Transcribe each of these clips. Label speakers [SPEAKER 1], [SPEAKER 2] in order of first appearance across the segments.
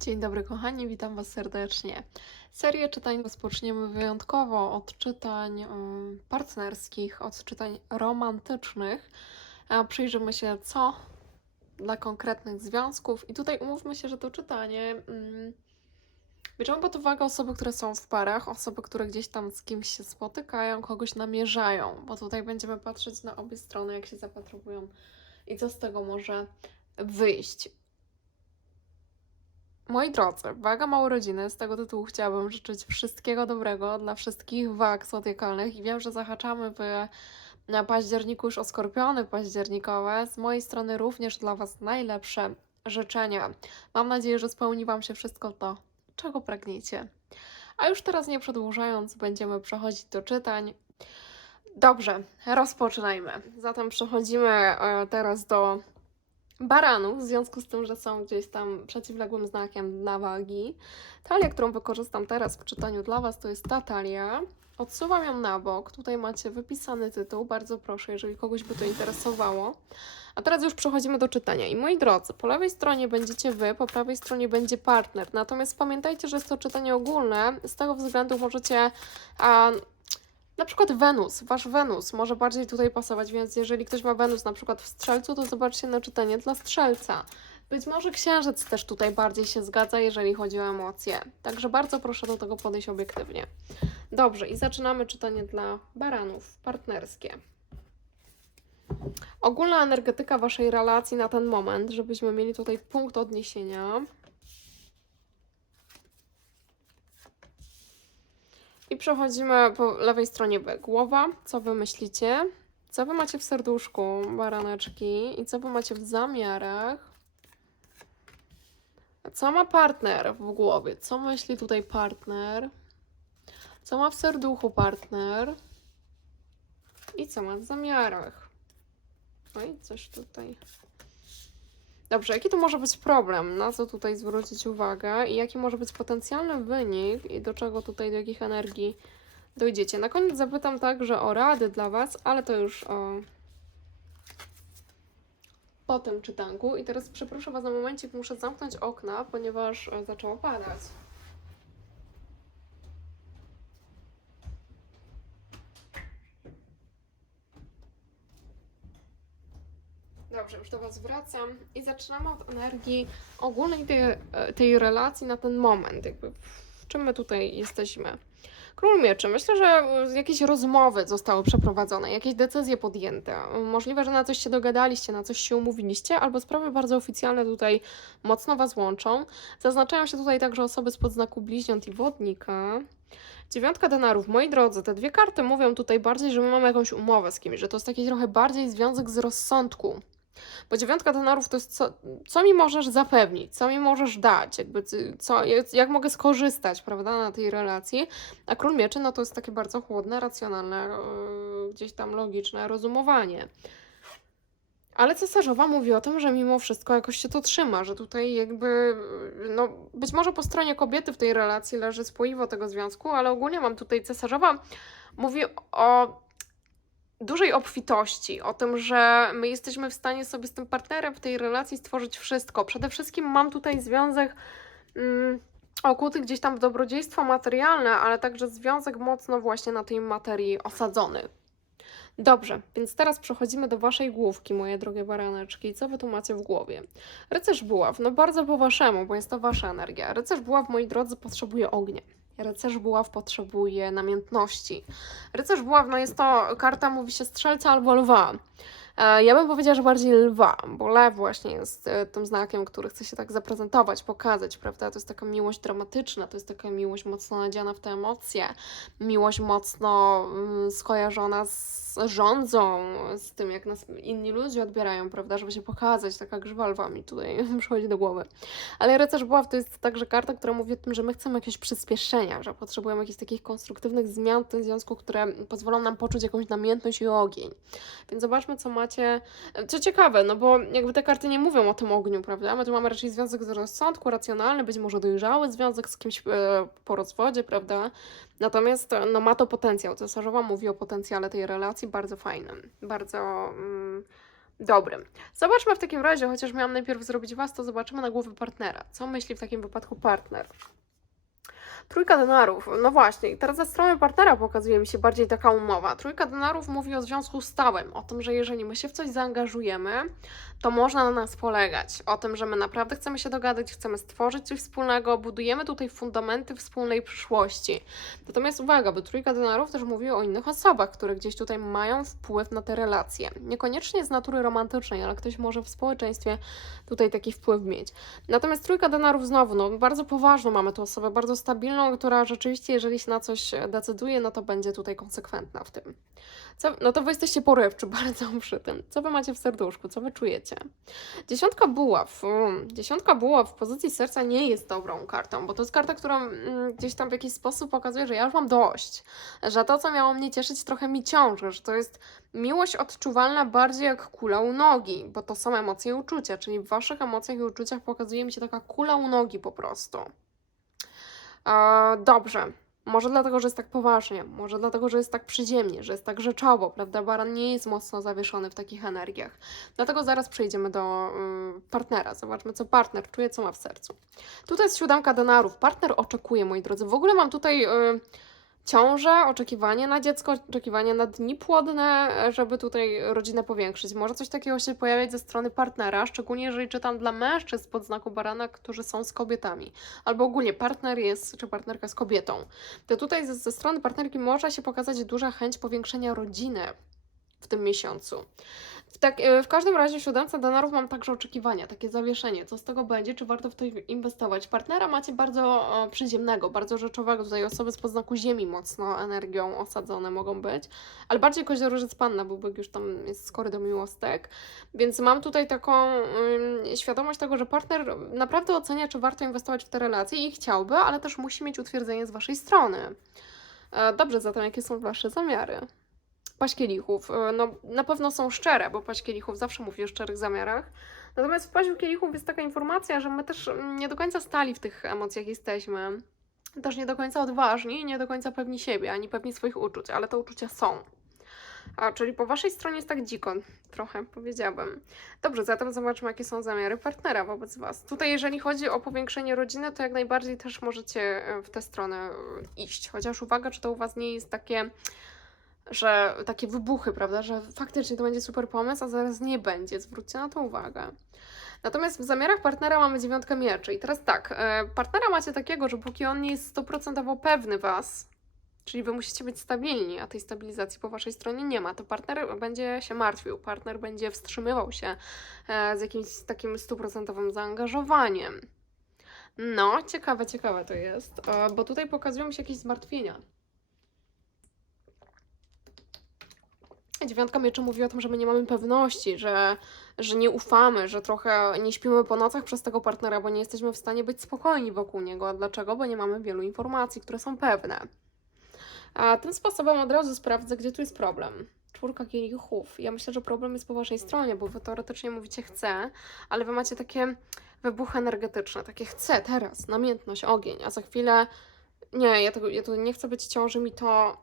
[SPEAKER 1] Dzień dobry kochani, witam Was serdecznie. Serię czytań rozpoczniemy wyjątkowo od czytań mm, partnerskich, od czytań romantycznych. Przyjrzymy się, co dla konkretnych związków. I tutaj umówmy się, że to czytanie mm, bierzemy pod uwagę osoby, które są w parach, osoby, które gdzieś tam z kimś się spotykają, kogoś namierzają, bo tutaj będziemy patrzeć na obie strony, jak się zapatrowują i co z tego może wyjść. Moi drodzy, waga ma urodziny, z tego tytułu chciałabym życzyć wszystkiego dobrego dla wszystkich wag zodiakalnych i wiem, że zahaczamy w na październiku już o skorpiony październikowe. Z mojej strony również dla Was najlepsze życzenia. Mam nadzieję, że spełni Wam się wszystko to, czego pragniecie. A już teraz nie przedłużając, będziemy przechodzić do czytań. Dobrze, rozpoczynajmy. Zatem przechodzimy e, teraz do baranów, w związku z tym, że są gdzieś tam przeciwległym znakiem dla wagi. Talia, którą wykorzystam teraz w czytaniu dla Was, to jest ta talia. Odsuwam ją na bok. Tutaj macie wypisany tytuł. Bardzo proszę, jeżeli kogoś by to interesowało. A teraz już przechodzimy do czytania. I moi drodzy, po lewej stronie będziecie Wy, po prawej stronie będzie partner. Natomiast pamiętajcie, że jest to czytanie ogólne. Z tego względu możecie a, na przykład Wenus, wasz Wenus może bardziej tutaj pasować, więc jeżeli ktoś ma Wenus na przykład w strzelcu, to zobaczcie na czytanie dla strzelca. Być może księżyc też tutaj bardziej się zgadza, jeżeli chodzi o emocje. Także bardzo proszę do tego podejść obiektywnie. Dobrze, i zaczynamy czytanie dla baranów, partnerskie. Ogólna energetyka waszej relacji na ten moment, żebyśmy mieli tutaj punkt odniesienia. I przechodzimy po lewej stronie. Głowa, co wy myślicie? Co wy macie w serduszku, baraneczki? I co wy macie w zamiarach? Co ma partner w głowie? Co myśli tutaj partner? Co ma w serduchu partner? I co ma w zamiarach? Oj, coś tutaj. Dobrze, jaki tu może być problem? Na co tutaj zwrócić uwagę? I jaki może być potencjalny wynik? I do czego tutaj, do jakich energii dojdziecie? Na koniec zapytam także o rady dla Was, ale to już o... po tym czytanku. I teraz przeproszę Was na momencik, muszę zamknąć okna, ponieważ e, zaczęło padać. Wracam i zaczynamy od energii ogólnej tej, tej relacji na ten moment. Jakby w czym my tutaj jesteśmy? Król Mieczy. Myślę, że jakieś rozmowy zostały przeprowadzone, jakieś decyzje podjęte. Możliwe, że na coś się dogadaliście, na coś się umówiliście, albo sprawy bardzo oficjalne tutaj mocno Was łączą. Zaznaczają się tutaj także osoby spod znaku bliźniąt i wodnika. Dziewiątka denarów. Moi drodzy, te dwie karty mówią tutaj bardziej, że my mamy jakąś umowę z kimś, że to jest taki trochę bardziej związek z rozsądku. Bo dziewiątka denarów to jest co, co mi możesz zapewnić, co mi możesz dać, jakby co, jak, mogę skorzystać, prawda, na tej relacji. A król mieczy, no to jest takie bardzo chłodne, racjonalne, yy, gdzieś tam logiczne rozumowanie. Ale cesarzowa mówi o tym, że mimo wszystko jakoś się to trzyma, że tutaj jakby, no być może po stronie kobiety w tej relacji leży spoiwo tego związku, ale ogólnie mam tutaj cesarzowa mówi o dużej obfitości, o tym, że my jesteśmy w stanie sobie z tym partnerem w tej relacji stworzyć wszystko. Przede wszystkim mam tutaj związek mm, okuty gdzieś tam w dobrodziejstwo materialne, ale także związek mocno właśnie na tej materii osadzony. Dobrze, więc teraz przechodzimy do waszej główki, moje drogie baraneczki. Co wy tu macie w głowie? Rycerz buław, no bardzo po waszemu, bo jest to wasza energia. Rycerz buław, moi drodzy, potrzebuje ognia. Rycerz buław potrzebuje namiętności. Rycerz buław, no jest to karta, mówi się strzelca albo lwa. E, Ja bym powiedziała, że bardziej lwa, bo lew właśnie jest e, tym znakiem, który chce się tak zaprezentować, pokazać, prawda? To jest taka miłość dramatyczna, to jest taka miłość mocno nadziana w te emocje, miłość mocno mm, skojarzona z rządzą, z tym, jak nas inni ludzie odbierają, prawda? Żeby się pokazać, taka grzywa lwa mi tutaj przychodzi do głowy. Ale rycerz buław to jest także karta, która mówi o tym, że my chcemy jakieś przyspieszenia, że potrzebujemy jakichś takich konstruktywnych zmian w tym związku, które pozwolą nam poczuć jakąś namiętność i ogień. Więc zobaczmy, co macie. Co ciekawe, no bo jakby te karty nie mówią o tym ogniu, prawda? My tu mamy raczej związek z rozsądku, racjonalny, być może dojrzały związek z kimś e, po rozwodzie, prawda? Natomiast e, no, ma to potencjał. Cesarzowa mówi o potencjale tej relacji bardzo fajnym, bardzo mm, Dobrym. Zobaczmy w takim razie, chociaż miałam najpierw zrobić Was, to zobaczymy na głowę partnera. Co myśli w takim wypadku partner? Trójka denarów. No właśnie, teraz ze strony partnera pokazuje mi się bardziej taka umowa. Trójka denarów mówi o związku stałym, o tym, że jeżeli my się w coś zaangażujemy, to można na nas polegać. O tym, że my naprawdę chcemy się dogadać, chcemy stworzyć coś wspólnego, budujemy tutaj fundamenty wspólnej przyszłości. Natomiast uwaga, bo trójka denarów też mówi o innych osobach, które gdzieś tutaj mają wpływ na te relacje. Niekoniecznie z natury romantycznej, ale ktoś może w społeczeństwie tutaj taki wpływ mieć. Natomiast trójka denarów znowu, no bardzo poważną mamy tu osobę, bardzo stabilną, która rzeczywiście, jeżeli się na coś decyduje, no to będzie tutaj konsekwentna w tym. Co, no to wy jesteście porywczy bardzo przy tym. Co wy macie w serduszku? Co wy czujecie? Dziesiątka buław. Mm, Dziesiątka buław w pozycji serca nie jest dobrą kartą, bo to jest karta, która mm, gdzieś tam w jakiś sposób pokazuje, że ja już mam dość. Że to, co miało mnie cieszyć, trochę mi ciąży, że to jest miłość odczuwalna bardziej jak kula u nogi, bo to są emocje i uczucia, czyli w waszych emocjach i uczuciach pokazuje mi się taka kula u nogi po prostu. Dobrze. Może dlatego, że jest tak poważnie, może dlatego, że jest tak przyziemnie, że jest tak rzeczowo, prawda? Baran nie jest mocno zawieszony w takich energiach. Dlatego zaraz przejdziemy do y, partnera. Zobaczmy, co partner czuje, co ma w sercu. Tutaj jest siódemka denarów. Partner oczekuje, moi drodzy. W ogóle mam tutaj y, ciążę, oczekiwanie na dziecko, oczekiwanie na dni płodne, żeby tutaj rodzinę powiększyć. Może coś takiego się pojawiać ze strony partnera, szczególnie jeżeli czytam dla mężczyzn pod znaku barana, którzy są z kobietami. Albo ogólnie partner jest, czy partnerka jest kobietą. To tutaj ze, ze strony partnerki może się pokazać duża chęć powiększenia rodziny w tym miesiącu. W, tak, e, w każdym razie w siódemce denarów mam także oczekiwania, takie zawieszenie, co z tego będzie, czy warto w to inwestować. Partnera macie bardzo e, przyziemnego, bardzo rzeczowego, tutaj osoby z podznaku ziemi mocno energią osadzone mogą być, ale bardziej koziorożec panna, bo byk już tam jest skory do miłostek, więc mam tutaj taką ym, świadomość tego, że partner naprawdę ocenia, czy warto inwestować w te relacje i chciałby, ale też musi mieć utwierdzenie z Waszej strony. E, dobrze, zatem jakie są Wasze zamiary? Paść kielichów. E, No, na pewno są szczere, bo paść kielichów zawsze mówi o szczerych zamiarach. Natomiast w paźu kielichów jest taka informacja, że my też nie do końca stali w tych emocjach jesteśmy. Też nie do końca odważni, nie do końca pewni siebie, ani pewni swoich uczuć, ale te uczucia są. A, czyli po waszej stronie jest tak dziko, trochę powiedziałabym. Dobrze, zatem zobaczmy, jakie są zamiary partnera wobec was. Tutaj, jeżeli chodzi o powiększenie rodziny, to jak najbardziej też możecie e, w tę stronę e, iść. Chociaż uwaga, czy to u was nie jest takie że takie wybuchy, prawda, że faktycznie to będzie super pomysł, a zaraz nie będzie. Zwróćcie na to uwagę. Natomiast w zamiarach partnera mamy dziewiątkę mieczy. I teraz tak, e, partnera macie takiego, że póki on nie jest stuprocentowo pewny was, czyli wy musicie być stabilni, a tej stabilizacji po waszej stronie nie ma, to partner będzie się martwił, partner będzie wstrzymywał się e, z jakimś takim stuprocentowym zaangażowaniem. No, ciekawe, ciekawe to jest, e, bo tutaj pokazują się jakieś zmartwienia. Dziewiątka mieczy mówi o tym, że my nie mamy pewności, że, że nie ufamy, że trochę nie śpimy po nocach przez tego partnera, bo nie jesteśmy w stanie być spokojni wokół niego. A dlaczego? Bo nie mamy wielu informacji, które są pewne. A tym sposobem od razu sprawdzę, gdzie tu jest problem. Czwórka kielichów. Ja myślę, że problem jest po waszej stronie, bo wy teoretycznie mówicie chcę, ale wy macie takie wybuchy energetyczne, takie chcę teraz, namiętność, ogień, a za chwilę nie, ja, tego, ja tu nie chcę być ciąży, mi to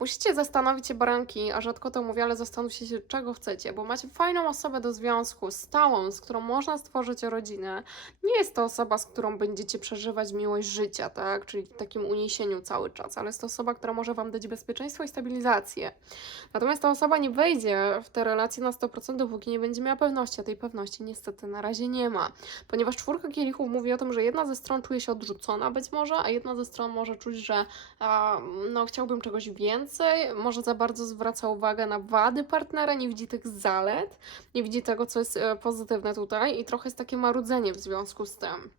[SPEAKER 1] Musicie zastanowić się, baranki, a rzadko to mówię, ale zastanówcie się, czego chcecie, bo macie fajną osobę do związku, stałą, z którą można stworzyć rodzinę. Nie jest to osoba, z którą będziecie przeżywać miłość życia, tak? Czyli w takim uniesieniu cały czas, ale jest to osoba, która może Wam dać bezpieczeństwo i stabilizację. Natomiast ta osoba nie wejdzie w te relacje na 100%, dopóki nie będzie miała pewności, a tej pewności niestety na razie nie ma. Ponieważ czwórka kielichów mówi o tym, że jedna ze stron czuje się odrzucona być może, a jedna ze stron może czuć, że a, no chciałbym czegoś więcej, więcej, może za bardzo zwraca uwagę na wady partnera, nie widzi tych zalet, nie widzi tego, co jest e, pozytywne tutaj i trochę jest takie marudzenie w związku z tym.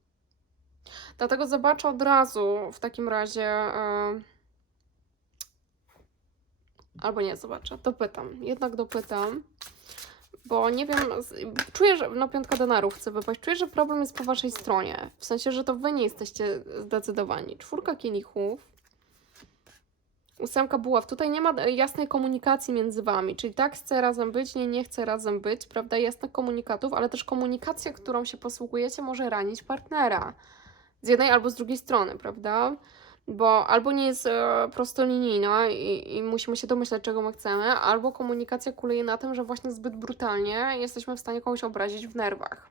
[SPEAKER 1] Dlatego zobaczę od razu w takim razie. Yy... Albo nie, zobaczę, dopytam. Jednak dopytam, bo nie wiem, czuję, że no piątka denarów chcę wypaść. Czuję, że problem jest po waszej stronie. W sensie, że to wy nie jesteście zdecydowani. Czwórka kielichów. Ósemka buław. Tutaj nie ma jasnej komunikacji między wami, czyli tak chcę razem być, nie, nie chcę razem być, prawda? Jasnych komunikatów, ale też komunikacja, którą się posługujecie, może ranić partnera. Z jednej albo z drugiej strony, prawda? bo albo nie jest e, prostolinijna i, i musimy się domyślać, czego my chcemy, albo komunikacja kuleje na tym, że właśnie zbyt brutalnie jesteśmy w stanie kogoś obrazić w nerwach.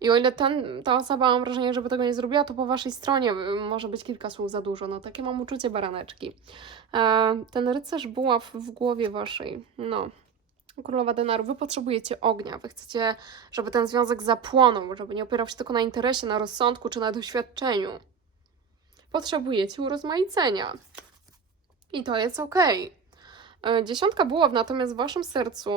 [SPEAKER 1] I o ile ten, ta osoba, mam wrażenie, żeby tego nie zrobiła, to po waszej stronie y, może być kilka słów za dużo. No takie mam uczucie baraneczki. E, ten rycerz buław w głowie waszej, no. Królowa Denaru, wy potrzebujecie ognia, wy chcecie, żeby ten związek zapłonął, żeby nie opierał się tylko na interesie, na rozsądku czy na doświadczeniu. Potrzebujecie urozmaicenia. I to jest okej. E, Dziesiątka buław natomiast w waszym sercu,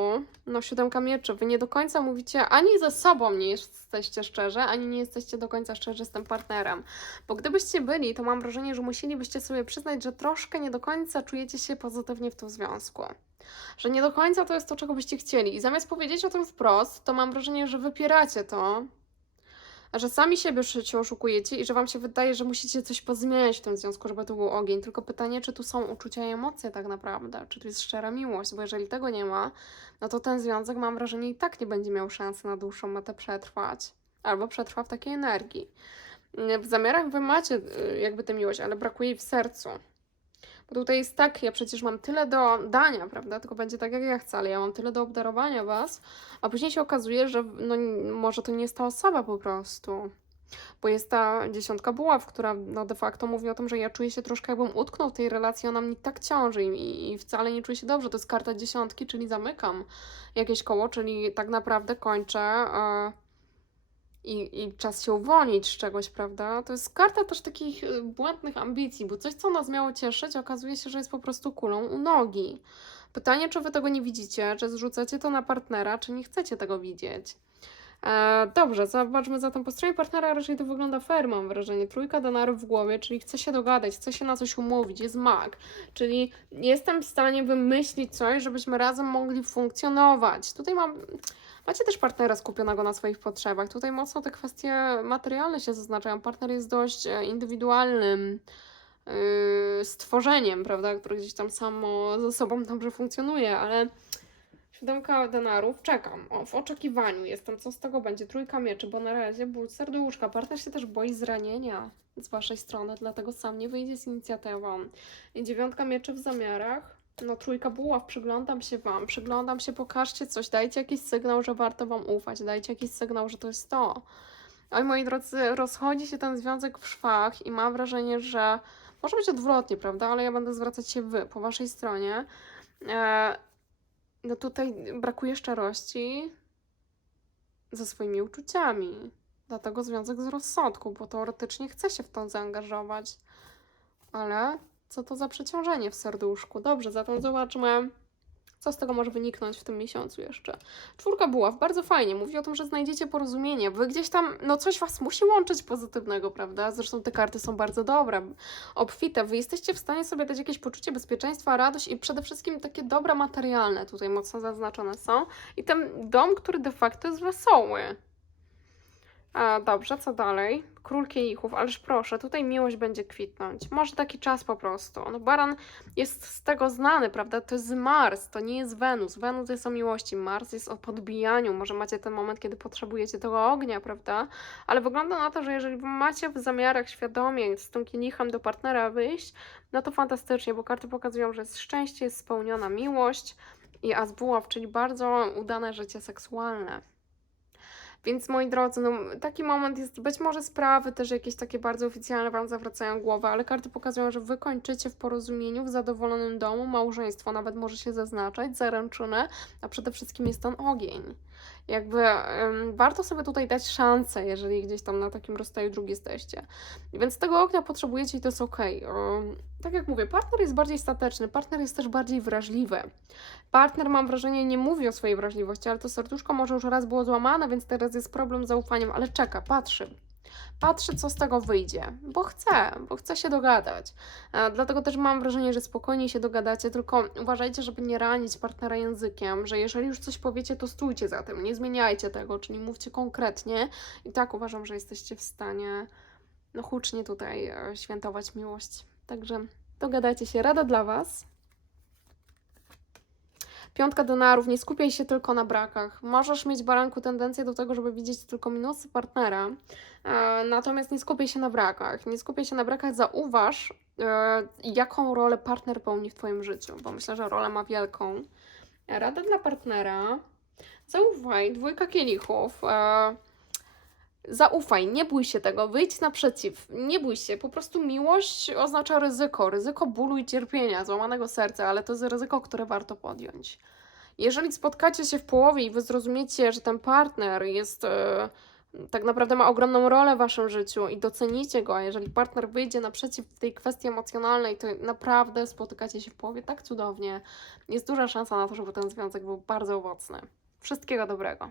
[SPEAKER 1] no siódemka mieczy, wy nie do końca mówicie, ani ze sobą nie jesteście szczerzy, ani nie jesteście do końca szczerzy z tym partnerem. Bo gdybyście byli, to mam wrażenie, że musielibyście sobie przyznać, że troszkę nie do końca czujecie się pozytywnie w tym związku. Że nie do końca to jest to, czego byście chcieli. I zamiast powiedzieć o tym wprost, to mam wrażenie, że wypieracie to, że sami siebie się oszukujecie i że wam się wydaje, że musicie coś pozmieniać w tym związku, żeby to był ogień. Tylko pytanie, czy tu są uczucia i emocje tak naprawdę, czy tu jest szczera miłość, bo jeżeli tego nie ma, no to ten związek mam wrażenie i tak nie będzie miał szansy na dłuższą metę przetrwać. Albo przetrwa w takiej energii. W zamiarach wy macie y, jakby tę miłość, ale brakuje jej w sercu. Bo tutaj jest tak, ja przecież mam tyle do dania, prawda? Tylko będzie tak, jak ja chcę, ale ja mam tyle do obdarowania was, a później się okazuje, że no, może to nie jest ta osoba po prostu. Bo jest ta dziesiątka buław, która no, de facto mówi o tym, że ja czuję się troszkę jakbym utknął w tej relacji, ona mnie tak ciąży i, i wcale nie czuję się dobrze. To jest karta dziesiątki, czyli zamykam jakieś koło, czyli tak naprawdę kończę. e, i, I czas się uwolnić z czegoś, prawda? To jest karta też takich y, błędnych ambicji, bo coś, co nas miało cieszyć, okazuje się, że jest po prostu kulą u nogi. Pytanie, czy wy tego nie widzicie, czy zrzucacie to na partnera, czy nie chcecie tego widzieć. E, dobrze, zobaczmy zatem po stronie partnera raczej to wygląda fair, mam wrażenie. Trójka denarów w głowie, czyli chce się dogadać, chce się na coś umówić, jest mag. Czyli jestem w stanie wymyślić coś, żebyśmy razem mogli funkcjonować. Tutaj mam... Macie też partnera skupionego na swoich potrzebach. Tutaj mocno te kwestie materialne się zaznaczają. Partner jest dość e, indywidualnym yy, stworzeniem, prawda, które gdzieś tam samo ze sobą dobrze funkcjonuje, ale siódemka denarów, czekam, o, w oczekiwaniu jestem, co z tego będzie, trójka mieczy, bo na razie ból serduszka, partner się też boi zranienia z waszej strony, dlatego sam nie wyjdzie z inicjatywą. I dziewiątka mieczy w zamiarach, no trójka buław, przyglądam się Wam, przyglądam się, pokażcie coś, dajcie jakiś sygnał, że warto Wam ufać, dajcie jakiś sygnał, że to jest to. Oj, moi drodzy, rozchodzi się ten związek w szwach i mam wrażenie, że może być odwrotnie, prawda, ale ja będę zwracać się Wy, po Waszej stronie. E, no tutaj brakuje szczerości ze swoimi uczuciami. Dlatego związek z rozsądku, bo teoretycznie chce się w to zaangażować. Ale co to za przeciążenie w serduszku? Dobrze, zatem zobaczmy, co z tego może wyniknąć w tym miesiącu jeszcze. Czwórka buław, bardzo fajnie. Mówi o tym, że znajdziecie porozumienie. Wy gdzieś tam, no coś was musi łączyć pozytywnego, prawda? Zresztą te karty są bardzo dobre, obfite. Wy jesteście w stanie sobie dać jakieś poczucie bezpieczeństwa, radość i przede wszystkim takie dobra materialne tutaj mocno zaznaczone są. I ten dom, który de facto jest wesoły. Dobrze, co dalej? Król kielichów, ależ proszę, tutaj miłość będzie kwitnąć. Może taki czas po prostu. No baran jest z tego znany, prawda? To jest Mars, to nie jest Wenus. Wenus jest o miłości, Mars jest o podbijaniu. Może macie ten moment, kiedy potrzebujecie tego ognia, prawda? Ale wygląda na to, że jeżeli macie w zamiarach świadomie z tym kielichem do partnera wyjść, no to fantastycznie, bo karty pokazują, że jest szczęście, jest spełniona miłość i as czyli bardzo udane życie seksualne. Więc moi drodzy, no, taki moment jest, być może sprawy też jakieś takie bardzo oficjalne Wam zawracają głowę, ale karty pokazują, że Wy kończycie w porozumieniu, w zadowolonym domu, małżeństwo nawet może się zaznaczać, zaręczyny, a przede wszystkim jest ten ogień. Jakby ym, warto sobie tutaj dać szansę, jeżeli gdzieś tam na takim rozstaju dróg jesteście. Więc tego ognia potrzebujecie i to jest okej. Ym, tak jak mówię, partner jest bardziej stateczny, partner jest też bardziej wrażliwy. Partner, mam wrażenie, nie mówi o swojej wrażliwości, ale to serduszko może już raz było złamane, więc teraz jest problem z zaufaniem, ale czeka, patrzy. Patrzy, co z tego wyjdzie, bo chce, bo chce się dogadać. E, dlatego też mam wrażenie, że spokojnie się dogadacie, tylko uważajcie, żeby nie ranić partnera językiem, że jeżeli już coś powiecie, to stójcie za tym, nie zmieniajcie tego, czyli mówcie konkretnie. I tak uważam, że jesteście w stanie no hucznie tutaj e, świętować miłość. Także dogadajcie się. Rada dla Was. Piątka denarów, nie skupiaj się tylko na brakach. Możesz mieć baranku tendencję do tego, żeby widzieć tylko minusy partnera, e, natomiast nie skupiaj się na brakach. Nie skupiaj się na brakach, zauważ, e, jaką rolę partner pełni w Twoim życiu, bo myślę, że rolę ma wielką. Rada dla partnera. Zaufaj, dwójka kielichów. Zaufaj, nie bój się tego, wyjdź naprzeciw, nie bój się. Po prostu miłość oznacza ryzyko, ryzyko bólu i cierpienia, złamanego serca, ale to jest ryzyko, które warto podjąć. Jeżeli spotkacie się w połowie i wy zrozumiecie, że ten partner jest e, tak naprawdę ma ogromną rolę w waszym życiu i docenicie go, a jeżeli partner wyjdzie naprzeciw w tej kwestii emocjonalnej, to naprawdę spotykacie się w połowie tak cudownie. Jest duża szansa na to, żeby ten związek był bardzo owocny. Wszystkiego dobrego.